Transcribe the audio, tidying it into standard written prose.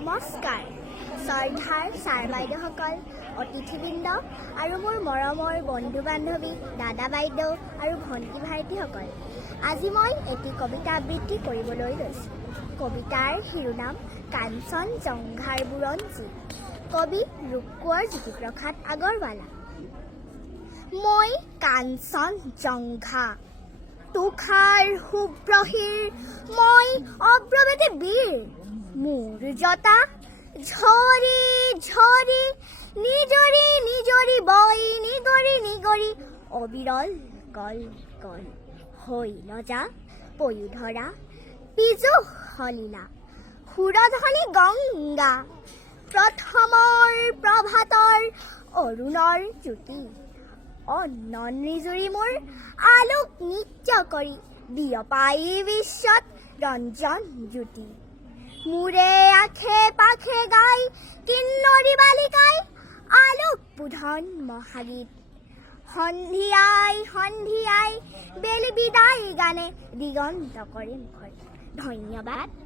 নমস্কাৰ শ্ৰদ্ধাৰ ছাৰ বাইদেউসকল, অতিথিবৃন্দ আৰু মোৰ মৰমৰ বন্ধু বান্ধৱী, দাদা বাইদেউ আৰু ভণ্টি ভাইটিসকল। আজি মই এটি কবিতা আবৃত্তি কৰিবলৈ লৈছোঁ। কবিতাৰ শিৰোনাম কাঞ্চনজংঘাৰ বুৰঞ্জী। কবি ৰূপকোঁৱৰ জ্যোতিপ্ৰসাদ আগৰৱালা। মই কাঞ্চনজংঘা, তুষাৰ শুভ্ৰশিৰ, মই অব্ৰবেদী বীৰ। মোৰ জটা ঝৰি ঝৰি, নিজৰি নিজৰি বৈ, নিগৰি নিগৰি অবিৰল কল কল। শৈলজা পয়োধৰা পিজু সলিলা, সুৰধনী গংগা, প্ৰথমৰ প্ৰভাতৰ অৰুণৰ জ্যোতি। অনন নিজুৰি মোৰ আলোক নিত্য কৰি, বিয়পাই বিশ্বত ৰঞ্জন জ্যোতি। মোৰে আখে পাখে গাই কিন্নৰী বালিকাই, আলোক বোধন মহাগীত। সন্ধিয়াই সন্ধিয়াই বেলি বিদায় গানে, দিগন্ত কৰে মুখৰ। ধন্যবাদ।